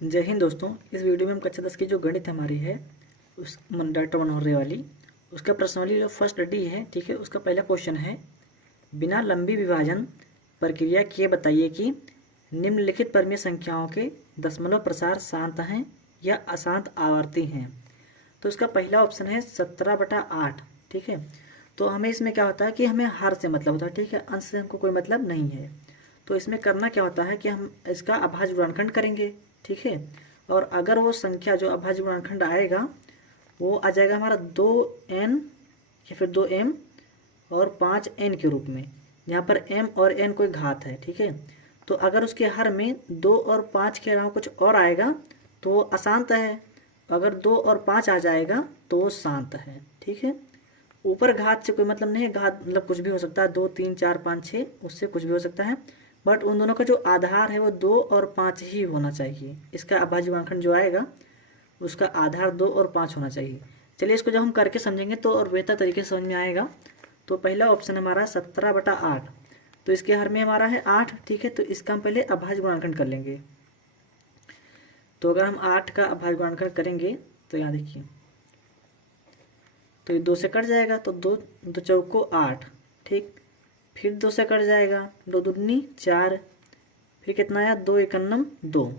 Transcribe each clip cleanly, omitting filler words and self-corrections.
जय हिंद दोस्तों। इस वीडियो में हम कक्षा 10 की जो गणित हमारी है उस डाक्टर मनोहरे वाली उसका प्रश्नावली जो फर्स्ट डी है, ठीक है। उसका पहला क्वेश्चन है, बिना लंबी विभाजन प्रक्रिया किए बताइए कि निम्नलिखित परमीय संख्याओं के दशमलव प्रसार शांत हैं या अशांत आवर्ती हैं। तो इसका पहला ऑप्शन है 17/8, ठीक है। तो हमें इसमें क्या होता है कि हमें हर से मतलब होता है, ठीक है, अंश से हमको कोई मतलब नहीं है। तो इसमें करना क्या होता है कि हम इसका अभाज्य गुणनखंड करेंगे, ठीक है। और अगर वो संख्या जो अभाज्य गुणनखंड आएगा वो आ जाएगा हमारा 2n या फिर 2m और 5n के रूप में, जहाँ पर m और n कोई घात है, ठीक है। तो अगर उसके हर में 2 और 5 के अलावा कुछ और आएगा तो वो अशांत है। अगर 2 और 5 आ जाएगा तो वो शांत है, ठीक है। ऊपर घात से कोई मतलब नहीं है, घात मतलब कुछ भी हो सकता है, 2 3 4 5 6 उससे कुछ भी हो सकता है, बट उन दोनों का जो आधार है वो 2 और 5 ही होना चाहिए। इसका अभाज्य गुणनखंड जो आएगा उसका आधार 2 और 5 होना चाहिए। चलिए इसको जब हम करके समझेंगे तो और बेहतर तरीके से समझ में आएगा। तो पहला ऑप्शन हमारा 17/8, तो इसके हर में हमारा है 8, ठीक है। तो इसका हम पहले अभाज्य गुणनखंड कर लेंगे। तो अगर हम 8 का अभाज्य गुणनखंड करेंगे तो यहाँ देखिए, तो ये 2 से कट जाएगा, तो 2 2 चौको 8, ठीक। फिर 2 से कट जाएगा, 2 दूनी 4, फिर कितना आया 2 एकन्नम 2।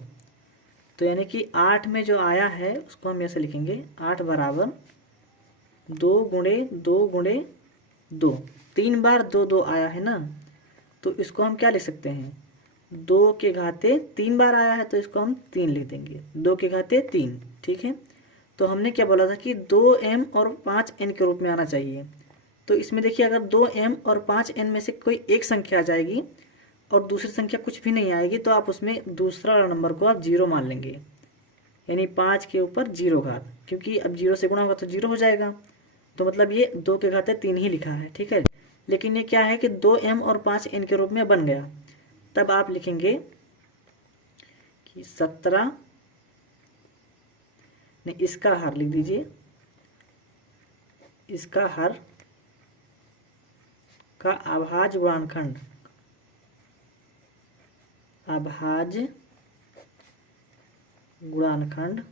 तो यानी कि 8 में जो आया है उसको हम ऐसे लिखेंगे, 8 बराबर 2 गुणे 2 गुणे 2, 3 बार 2 2 आया है ना। तो इसको हम क्या लिख सकते हैं, 2 के घाते 3 बार आया है तो इसको हम 3 लिख देंगे, 2 के घाते 3, ठीक है। तो हमने क्या बोला था कि 2m और 5n के रूप में आना चाहिए। तो इसमें देखिए, अगर 2m और 5n में से कोई एक संख्या आ जाएगी और दूसरी संख्या कुछ भी नहीं आएगी तो आप उसमें दूसरा नंबर को आप 0 मान लेंगे, यानी 5 के ऊपर 0 घात, क्योंकि अब 0 से गुणा होगा तो 0 हो जाएगा। तो मतलब ये 2 के घाते 3 ही लिखा है, ठीक है। लेकिन ये क्या है कि 2m और 5n के रूप में बन गया। तब आप लिखेंगे कि 17, नहीं इसका हर लिख दीजिए, इसका हर का अभाज्य गुणनखंड, अभाज्य गुणनखंड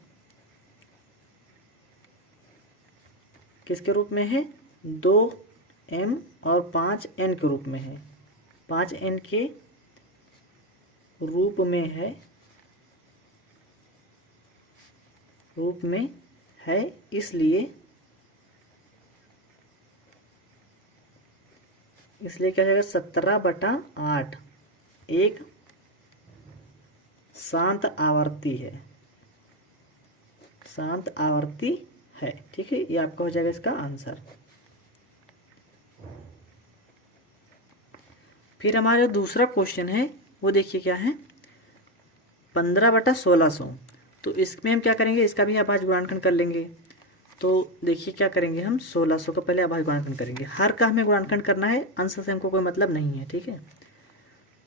किसके रूप में है, 2m और 5n के रूप में है, 5n के रूप में है, इसलिए क्या जाएगा 17/8 एक शांत आवर्ती है, शांत आवर्ती है, ठीक है। ये आपका हो जाएगा इसका आंसर। फिर हमारा दूसरा क्वेश्चन है वो देखिए क्या है, 15/1600। तो इसमें हम क्या करेंगे, इसका भी अभाज्य गुणनखंड कर लेंगे। तो देखिए क्या करेंगे, हम 1600 का पहले अभाज्य गुणनखंड करेंगे। हर का हमें गुणनखंड करना है, अंश से हमको कोई मतलब नहीं है, ठीक है।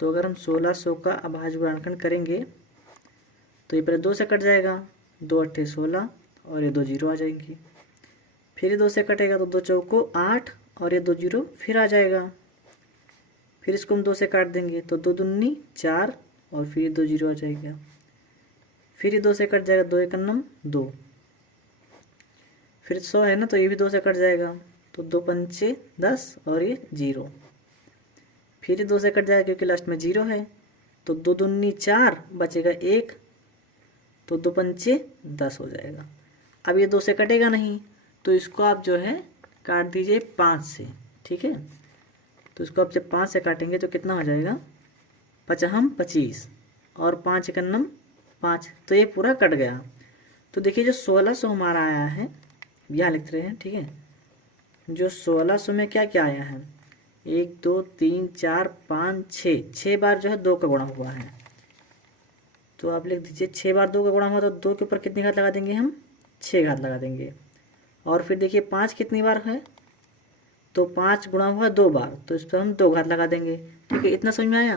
तो अगर हम 1600 का अभाज्य गुणनखंड करेंगे तो ये पहले 2 से कट जाएगा, 2 8 16 और ये 2 0 आ जाएंगी। फिर ये 2 से कटेगा तो 2 चौको 8 और ये 2 0 फिर आ जाएगा। फिर इसको हम 2 से काट देंगे तो 2 दूनी 4 और फिर ये 2 0 आ जाएगा। फिर ये 2 से कट जाएगा, 2 एकन्नम 2, फिर 100 है ना तो ये भी 2 से कट जाएगा, तो 2 पंचे 10 और ये 0। फिर ये 2 से कट जाएगा क्योंकि लास्ट में 0 है, तो 2 दूनी 4 बचेगा 1, तो 2 पंचे 10 हो जाएगा। अब ये 2 से कटेगा नहीं तो इसको आप जो है काट दीजिए 5 से, ठीक है। तो इसको आप जब 5 से काटेंगे तो कितना हो जाएगा, 5 25 और 5 एकन्नम 5, तो ये पूरा कट गया। तो देखिए जो 1600 हमारा आया है, यहाँ लिख रहे हैं, ठीक है। जो 1600 में क्या क्या आया है, 1 2 3 4 5 6 बार जो है 2 का गुणा हुआ है। तो आप लिख दीजिए 6 बार 2 का गुणा हुआ तो 2 के ऊपर कितनी घात लगा देंगे हम, 6 घात लगा देंगे। और फिर देखिए 5 कितनी बार है, तो 5 गुणा हुआ 2 बार, तो इस पर हम 2 घात लगा देंगे, ठीक है। इतना समझ में आया।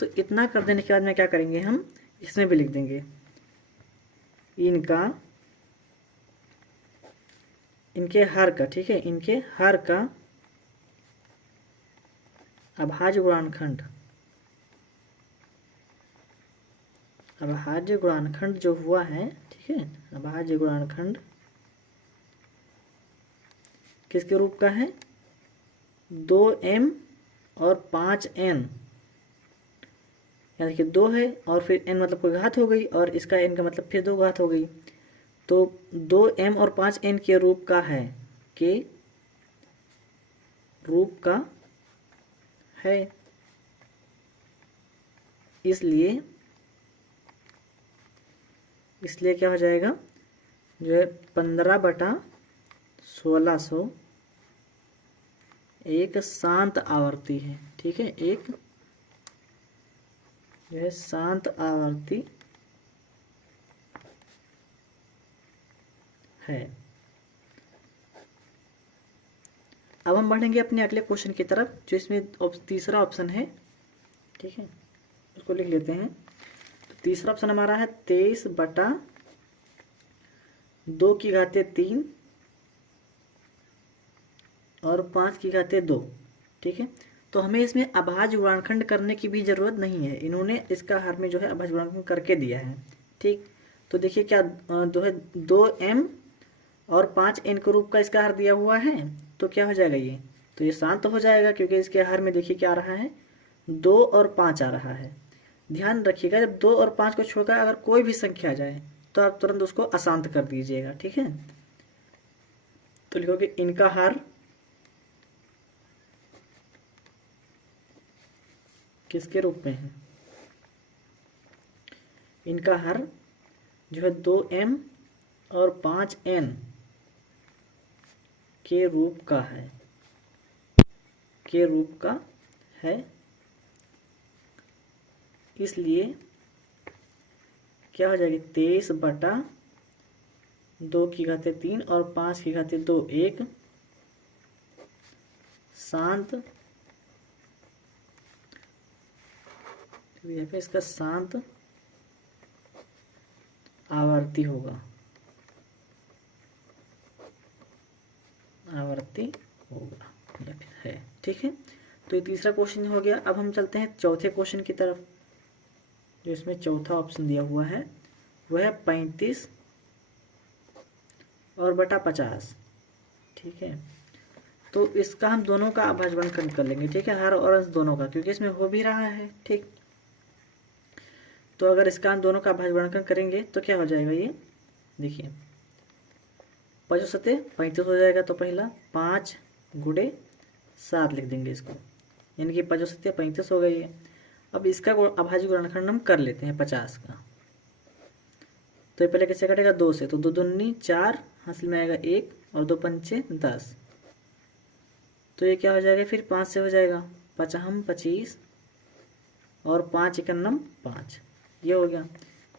तो इतना कर देने के बाद में क्या करेंगे, हम इसमें भी लिख देंगे इनके हर का, ठीक है, इनके हर का अभाज्य गुणनखंड अभाज्य गुणनखंड जो हुआ है, ठीक है, अभाज्य गुणनखंड किसके रूप का है? 2m और 5n। यहाँ देखिए 2 है और फिर n मतलब कोई घात हो गई और इसका n का मतलब फिर 2 घात हो गई, तो 2m और 5n के रूप का है, के रूप का है। इसलिए क्या हो जाएगा, जो है 15/1600 एक शांत आवर्ती है, ठीक है, एक जो है शांत आवर्ती है। अब हम बढ़ेंगे अपने अगले क्वेश्चन की तरफ, जो इसमें तीसरा ऑप्शन है, ठीक है, उसको लिख लेते हैं। तो तीसरा ऑप्शन हमारा है 23/2⁵ और 5⁵2, ठीक है। तो हमें इसमें अभाज्य गुणनखंड करने की भी ज़रूरत नहीं है, इन्होंने इसका हर में जो है अभाज्य गुणनखंड करके दिया है, ठीक। तो देखिए क्या दो है, 2m और 5n के रूप का इसका हर दिया हुआ है, तो क्या हो जाएगा ये, तो ये शांत तो हो जाएगा, क्योंकि इसके हर में देखिए क्या आ रहा है, 2 और 5 आ रहा है। ध्यान रखिएगा, जब 2 और 5 को छोड़कर अगर कोई भी संख्या आ जाए तो आप तुरंत उसको अशांत कर दीजिएगा, ठीक है। तो लिखोगे इनका हर किसके रूप में है, इनका हर जो है 2m और 5n के रूप का है, के रूप का है। इसलिए क्या हो जाएगी, 23/2⁵3 और 5⁵2 एक शांत, यहाँ पे इसका शांत आवर्ती होगा, आवर्ती होगा या फिर है, ठीक है। तो ये तीसरा क्वेश्चन हो गया। अब हम चलते हैं चौथे क्वेश्चन की तरफ, जो इसमें चौथा ऑप्शन दिया हुआ है वह है 35/50, ठीक है। तो इसका हम दोनों का अभाज्य गुणनखंड कर लेंगे, ठीक है, हर और अंश दोनों का, क्योंकि इसमें हो भी रहा है, ठीक। तो अगर इसका हम दोनों का अभाज्य गुणनखंड करेंगे तो क्या हो जाएगा, ये देखिए 5 सत्ते 35 हो जाएगा। तो पहला 5 × 7 लिख देंगे इसको, यानी कि 5 सत्ते 35 हो गई है। अब इसका अभाज्य गुणनखंड हम कर लेते हैं 50 का। तो ये पहले कैसे कटेगा, 2 से, तो 2 दूनी 4, हासिल में आएगा 1 और 2 पंचे 10। तो ये क्या हो जाएगा, फिर 5 से हो जाएगा, 5 25 और 5 × 5, ये हो गया।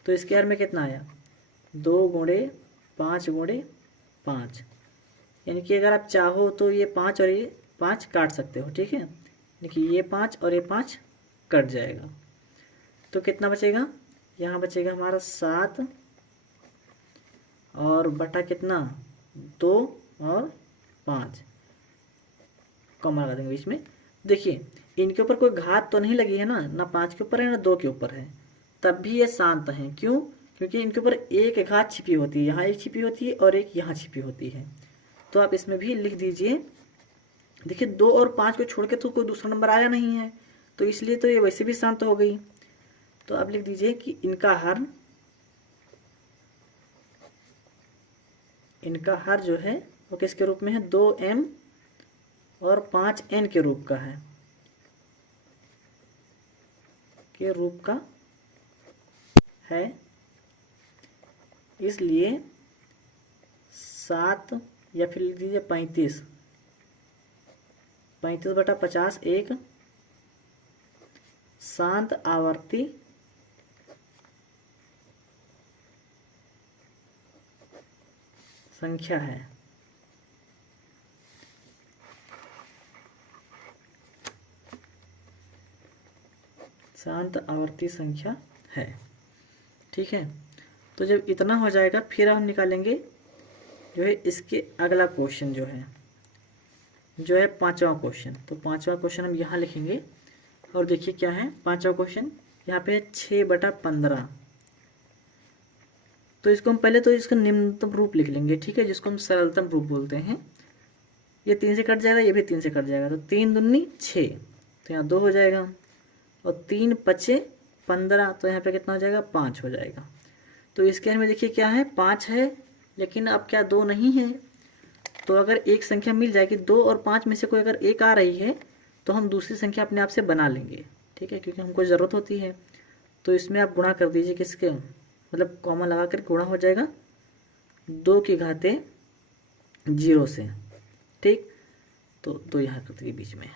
तो इसके हर में कितना आया, 2 × 5 × 5, यानी कि अगर आप चाहो तो ये 5 और ये 5 काट सकते हो, ठीक है, यानी कि ये 5 और ये 5 कट जाएगा। तो कितना बचेगा, यहाँ बचेगा हमारा 7 और बटा कितना, 2 और 5, कॉमा लगा देंगे बीच में। देखिए इनके ऊपर कोई घात तो नहीं लगी है ना, ना 5 के ऊपर है ना 2 के ऊपर है, तब भी ये शांत हैं। क्यों, क्योंकि इनके ऊपर एक घात छिपी होती है, यहाँ एक छिपी होती है और एक यहाँ छिपी होती है। तो आप इसमें भी लिख दीजिए, देखिए 2 और 5 को छोड़ के तो कोई दूसरा नंबर आया नहीं है, तो इसलिए तो ये वैसे भी शांत हो गई। तो आप लिख दीजिए कि इनका हर जो है वो किसके रूप में है, 2m और 5n के रूप का है, के रूप का है। इसलिए 7 या फिर लिख दीजिए 35/50 एक शांत आवर्ती संख्या है। शांत आवर्ती संख्या है, ठीक है। तो जब इतना हो जाएगा फिर हम निकालेंगे जो है इसके अगला क्वेश्चन जो है पांचवा क्वेश्चन। तो पांचवा क्वेश्चन हम यहाँ लिखेंगे और देखिए क्या है पांचवा क्वेश्चन, यहाँ पे 6/15, तो इसको हम पहले तो इसका निम्नतम रूप लिख लेंगे, ठीक है, जिसको हम सरलतम रूप बोलते हैं। ये 3 से कट जाएगा, ये भी 3 से कट जाएगा, तो 3 दूनी 6, तो यहाँ 2 हो जाएगा, और 3 पचे 15, तो यहाँ पे कितना हो जाएगा 5 हो जाएगा। तो इसके में देखिए क्या है 5 है, लेकिन अब क्या 2 नहीं है। तो अगर एक संख्या मिल जाएगी 2 और 5 में से कोई अगर एक आ रही है तो हम दूसरी संख्या अपने आप से बना लेंगे, ठीक है, क्योंकि हमको ज़रूरत होती है। तो इसमें आप गुणा कर दीजिए, किसके मतलब कॉमन लगा कर गुणा हो जाएगा 2 की घाते 0 से, ठीक। तो 2 यहाँ कर दीजिए बीच में,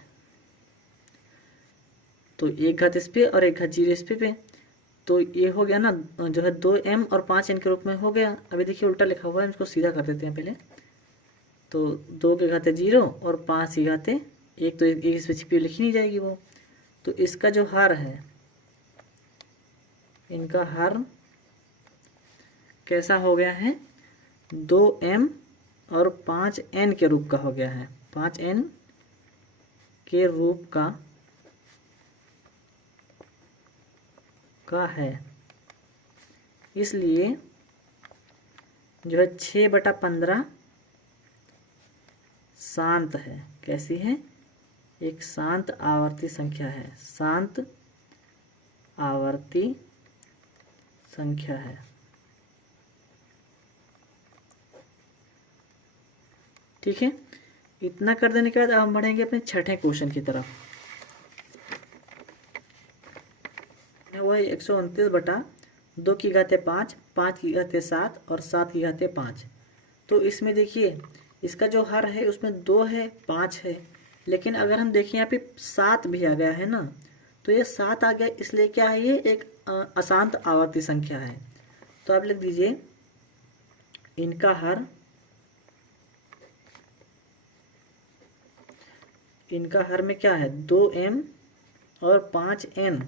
तो 1 घात इस पे और 1 घात 0 इस पे। तो ये हो गया ना जो है 2m और 5n के रूप में हो गया। अभी देखिए उल्टा लिखा हुआ है, इसको सीधा कर देते हैं पहले। तो 2 के घाते 0 और 5 की घाते 1, तो एक इस पे छिपी लिखी नहीं जाएगी वो। तो इसका जो हर है, इनका हर कैसा हो गया है 2m और 5n के रूप का हो गया है, 5n के रूप का है। इसलिए जो है 6/15 शांत है। कैसी है? एक शांत आवर्ती संख्या है, शांत आवर्ती संख्या है। ठीक है, इतना कर देने के बाद अब हम बढ़ेंगे अपने छठे क्वेश्चन की तरफ। वो है 129/2 की घाते 5, 5 की घाते 7 और 7 की घाते 5। तो इसमें देखिए इसका जो हर है उसमें 2 है 5 है, लेकिन अगर हम देखें यहाँ पे 7 भी आ गया है ना, तो ये 7 आ गया, इसलिए क्या है ये एक अशांत आवर्ती संख्या है। तो आप लिख दीजिए इनका हर में क्या है 2m और 5n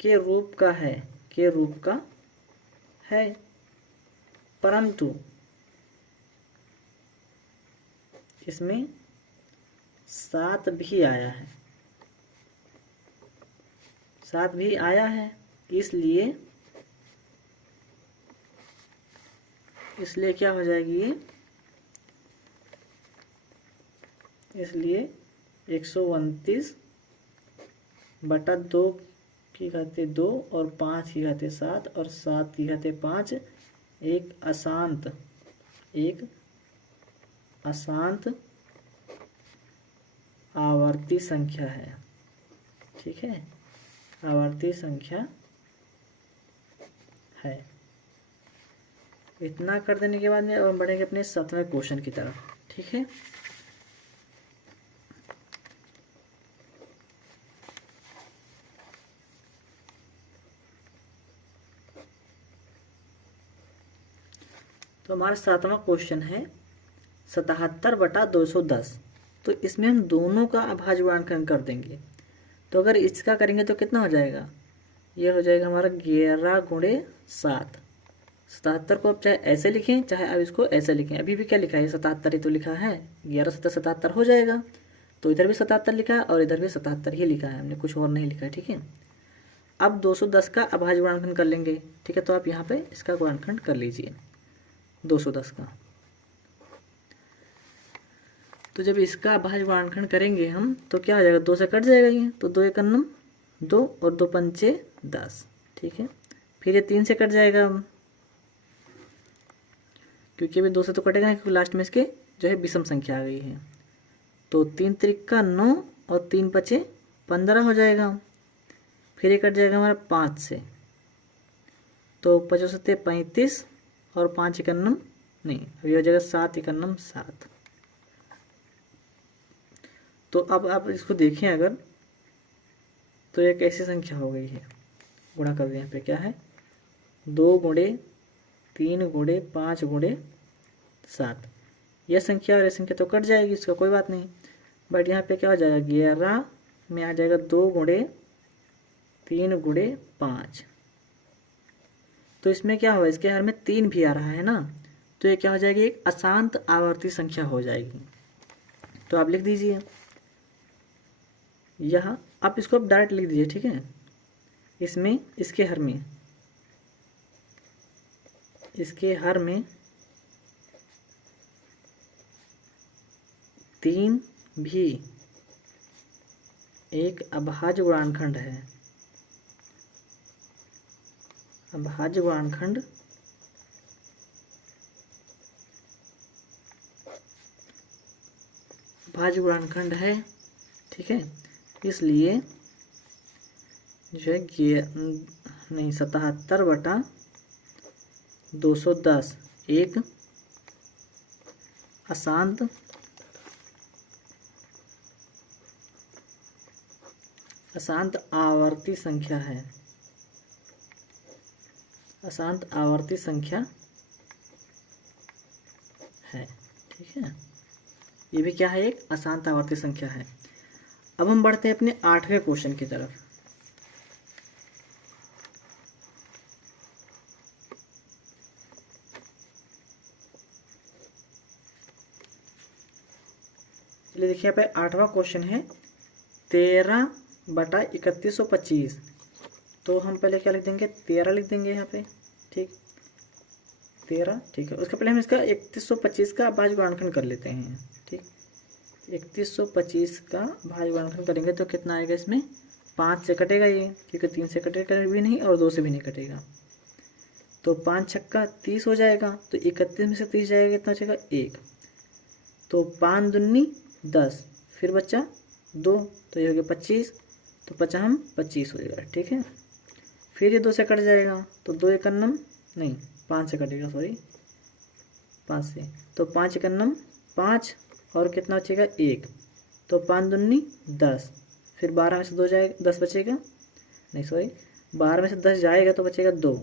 के रूप का है, परंतु इसमें 7 भी आया है, 7 भी आया है, इसलिए क्या हो जाएगी ये, इसलिए 129/2 की घाते 2 और 5 की घाते 7 और 7 की घाते 5 एक अशांत आवर्ती संख्या है। ठीक है, आवर्ती संख्या है। इतना कर देने के बाद में अब हम बढ़ेंगे अपने 7वें क्वेश्चन की तरफ। ठीक है, तो हमारा 7वां क्वेश्चन है 77/210। तो इसमें हम दोनों का अभाज्य गुणनखंड कर देंगे। तो अगर इसका करेंगे तो कितना हो जाएगा, ये हो जाएगा हमारा 11 × 7। 77 को आप चाहे ऐसे लिखें चाहे आप इसको ऐसे लिखें, अभी भी क्या लिखा है 77 ही तो लिखा है, 11 7 77 हो जाएगा। तो इधर भी 77 लिखा है और इधर भी 77 ही लिखा है, हमने कुछ और नहीं लिखा है। ठीक है, अब 210 का अभाज्य गुणनखंड कर लेंगे। ठीक है, तो आप यहाँ पे इसका गुणनखंड कर लीजिए 210 का। तो जब इसका अभाज्य गुणनखंड करेंगे हम तो क्या हो जाएगा, 2 से कट जाएगा ये, तो 2 × 9 2 और 2 पंचे 10। ठीक है, फिर ये 3 से कट जाएगा क्योंकि अभी 2 से तो कटेगा नहीं, क्योंकि लास्ट में इसके जो है विषम संख्या आ गई है। तो 3 त्रिका 9 और 3 पचे 15 हो जाएगा। फिर ये कट जाएगा हमारा 5 से, तो 5 7 35 और 5 × 9 नहीं, अभी हो जाएगा 7 × 9 7। तो अब आप इसको देखें अगर, तो एक ऐसी संख्या हो गई है, गुणा कर दें। यहाँ पे क्या है 2 × 3 × 5 × 7। यह संख्या और यह संख्या तो कट जाएगी, इसका कोई बात नहीं, बट यहाँ पे क्या हो जाएगा 11 में आ जाएगा 2 × 3 × 5। तो इसमें क्या होगा, इसके हर में 3 भी आ रहा है ना, तो ये क्या हो जाएगी एक अशांत आवर्ती संख्या हो जाएगी। तो आप लिख दीजिए यहाँ, आप इसको आप डायरेक्ट लिख दीजिए। ठीक है, इसमें इसके हर में इसके हर में 3 भी एक अभाज्य गुणनखंड है। अभाज्य गुणनखंड अभाज्य गुणनखंड है, ठीक है। इसलिए जो है 77/210 एक अशांत आवर्ती संख्या है। अशांत आवर्ती संख्या है, ठीक है। ये भी क्या है, एक अशांत आवर्ती संख्या है। अब हम बढ़ते हैं अपने 8वें क्वेश्चन की तरफ। चलिए देखिए यहाँ पे 8वां क्वेश्चन है 13/3125। तो हम पहले क्या लिख देंगे, 13 लिख देंगे यहाँ पे, ठीक। 13, ठीक है। उसके पहले हम इसका 3125 का अभाज्य गुणनखंड कर लेते हैं, ठीक। 3125 का भाज्य गुणनखंड करेंगे तो कितना आएगा, इसमें 5 से कटेगा ये, क्योंकि 3 से कटेगा भी नहीं और 2 से भी नहीं कटेगा। तो 5 छक्का 30 हो जाएगा। तो 31 में से 30 जाएगा, कितना बचेगा 1। तो 5 दूनी 10, फिर बच्चा 2, तो ये हो गया 25। तो 50 25 हो जाएगा, ठीक है। फिर ये 2 से कट जाएगा, तो 2 एकन्नम नहीं 5 से कटेगा, सॉरी 5 से। तो 5 एकन्नम 5 और कितना बचेगा 1। तो 5 दूनी 10, फिर 12 में से 2 जाएगा, 10 बचेगा, नहीं सॉरी 12 में से 10 जाएगा तो बचेगा 2।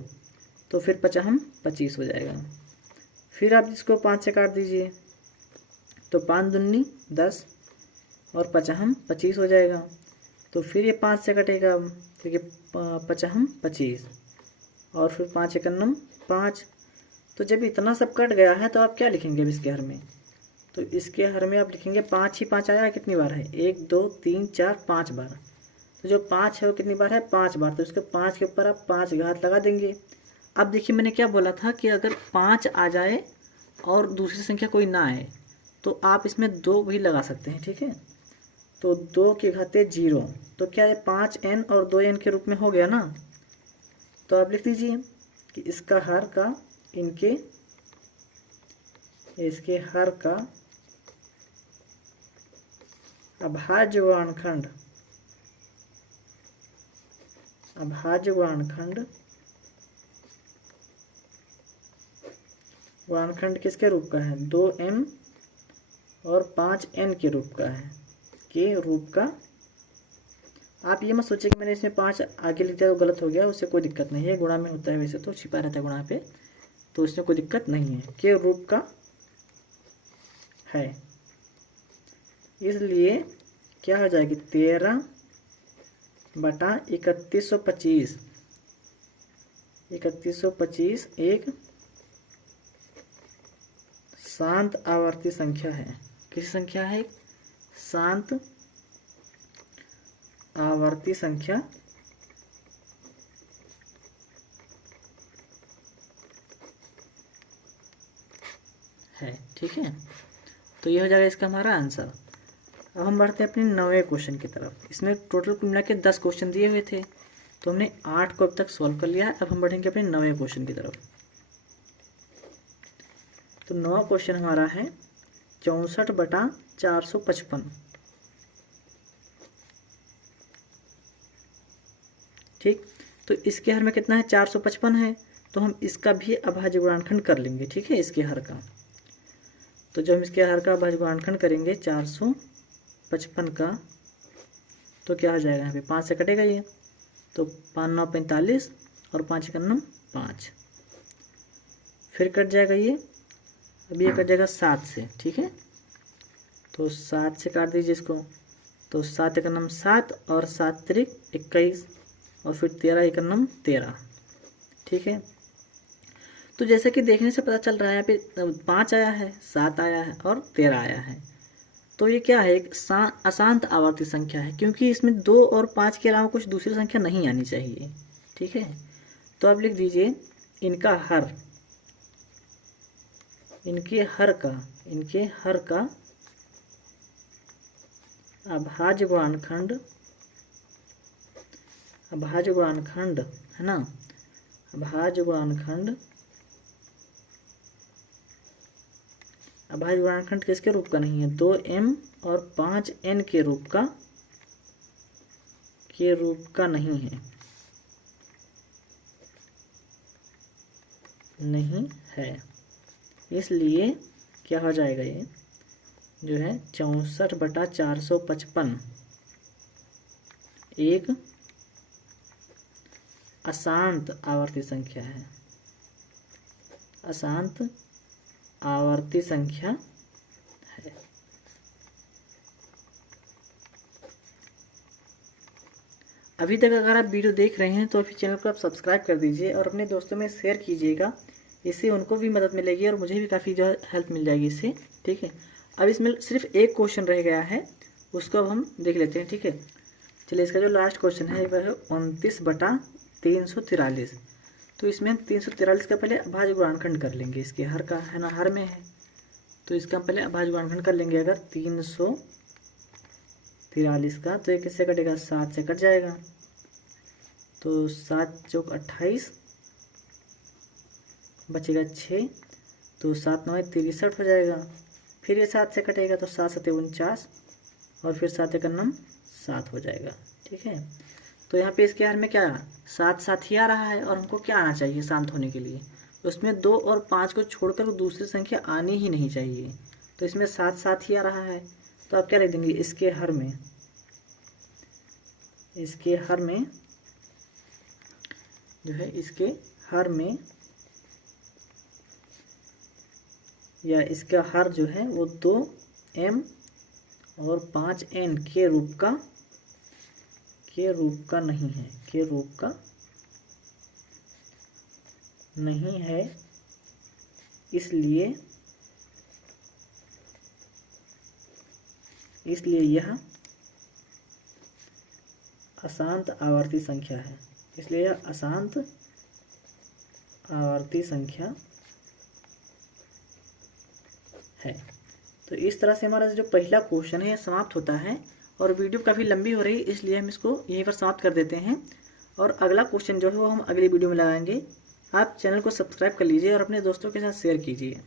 तो फिर 50 25 हो जाएगा। फिर आप इसको 5 से काट दीजिए, तो 5 दूनी 10 और 50 25 हो जाएगा। तो फिर ये 5 से कटेगा, क्योंकि 50 25 और फिर 5 एकन्नम 5। तो जब इतना सब कट गया है तो आप क्या लिखेंगे अब इसके हर में, तो इसके हर में आप लिखेंगे 5 ही 5 आया है, कितनी बार है 1 2 3 4 5 बार। तो जो 5 है वो कितनी बार है 5 बार। तो इसके 5 के ऊपर आप 5 घात लगा देंगे। अब देखिए मैंने क्या बोला था कि अगर 5 आ जाए और दूसरी संख्या कोई ना आए तो आप इसमें 2 भी लगा सकते हैं, ठीक है। तो 2 की घाते 0, तो क्या है 5n और 2n के रूप में हो गया ना। तो आप लिख दीजिए कि इसका हर का इसके हर का अभाज्य गुणनखंड किसके रूप का है, 2m और 5n के रूप का है, आप ये मत सोचिए कि मैंने इसमें 5 आगे लिख दिया तो गलत हो गया, उससे कोई दिक्कत नहीं है। गुणा में होता है, वैसे तो छिपा रहता है गुणा पे, तो इसमें कोई दिक्कत नहीं है, के रूप का है। इसलिए क्या हो जाएगी 13/3125। 3125 एक शांत आवर्ती संख्या है। किस संख्या है, शांत आवर्ती संख्या है, ठीक है। तो ये हो जाएगा इसका हमारा आंसर। अब हम बढ़ते हैं अपने 9वें क्वेश्चन की तरफ। इसमें टोटल कुल मिला के 10 क्वेश्चन दिए हुए थे, तो हमने 8 को अब तक सॉल्व कर लिया है। अब हम बढ़ेंगे अपने 9वें क्वेश्चन की तरफ। तो 9वां क्वेश्चन हमारा है 64/455, ठीक। तो इसके हर में कितना है 455 है, तो हम इसका भी अभाज्य गुणनखंड कर लेंगे, ठीक है, इसके हर का। तो जब हम इसके हर का अभाज्य गुणनखंड करेंगे 455 का, तो क्या हो जाएगा, यहाँ पे 5 से कटेगा ये, तो 5 9 45 और 5 एकन्नम 5, फिर कट जाएगा ये, अब ये कट जाएगा 7 से, ठीक है। तो 7 से काट दीजिए इसको, तो 7 एकन्नम 7 और 7 त्रिक 21 और फिर 13 एकन्नम 13, ठीक है। तो जैसे कि देखने से पता चल रहा है यहाँ पे 5 आया है, 7 आया है और 13 आया है। तो ये क्या है, एक अशांत आवर्ती संख्या है, क्योंकि इसमें 2 और 5 के अलावा कुछ दूसरी संख्या नहीं आनी चाहिए, ठीक है। तो आप लिख दीजिए इनका हर इनके हर का अभाज्य गुणनखंड है ना, अभाज्य गुणनखंड किसके रूप का नहीं है, 2m और 5n के रूप का नहीं है। इसलिए क्या हो जाएगा, ये जो है 64/455 एक अशांत आवर्ती संख्या है, अशांत आवर्ती संख्या है। अभी तक अगर आप वीडियो देख रहे हैं तो अभी चैनल को आप सब्सक्राइब कर दीजिए और अपने दोस्तों में शेयर कीजिएगा, इससे उनको भी मदद मिलेगी और मुझे भी काफ़ी जो है हेल्प मिल जाएगी इससे। ठीक है, अब इसमें सिर्फ एक क्वेश्चन रह गया है, उसको अब हम देख लेते हैं। ठीक है, चलिए इसका जो लास्ट क्वेश्चन है वह है 29/343। तो इसमें हम 343 का पहले अभाज्य गुणनखंड कर लेंगे, इसके हर का है ना, हर में है तो इसका हम पहले अभाज्य गुणनखंड कर लेंगे। अगर 343 का तो ये किससे कटेगा, 7 से कट जाएगा, तो 7 चौक 28 बचेगा 6, तो 7 9 63 हो जाएगा। फिर ये 7 से कटेगा तो 7 7 49 और फिर 7 1 9 7 हो जाएगा। ठीक है, तो यहाँ पे इसके हर में क्या 7 7 ही आ रहा है और हमको क्या आना चाहिए शांत होने के लिए, उसमें 2 और 5 को छोड़कर दूसरी संख्या आनी ही नहीं चाहिए। तो इसमें 7 7 ही आ रहा है, तो आप क्या लिख देंगे, इसके हर में जो है, इसके हर में या इसका हर जो है वो 2m और 5n के रूप का नहीं है, इसलिए यह अशांत आवर्ती संख्या है, इसलिए यह अशांत आवर्ती संख्या है। तो इस तरह से हमारा जो पहला क्वेश्चन है समाप्त होता है और वीडियो काफ़ी लंबी हो रही है, इसलिए हम इसको यहीं पर समाप्त कर देते हैं और अगला क्वेश्चन जो है वो हम अगली वीडियो में लगाएंगे। आप चैनल को सब्सक्राइब कर लीजिए और अपने दोस्तों के साथ शेयर कीजिए।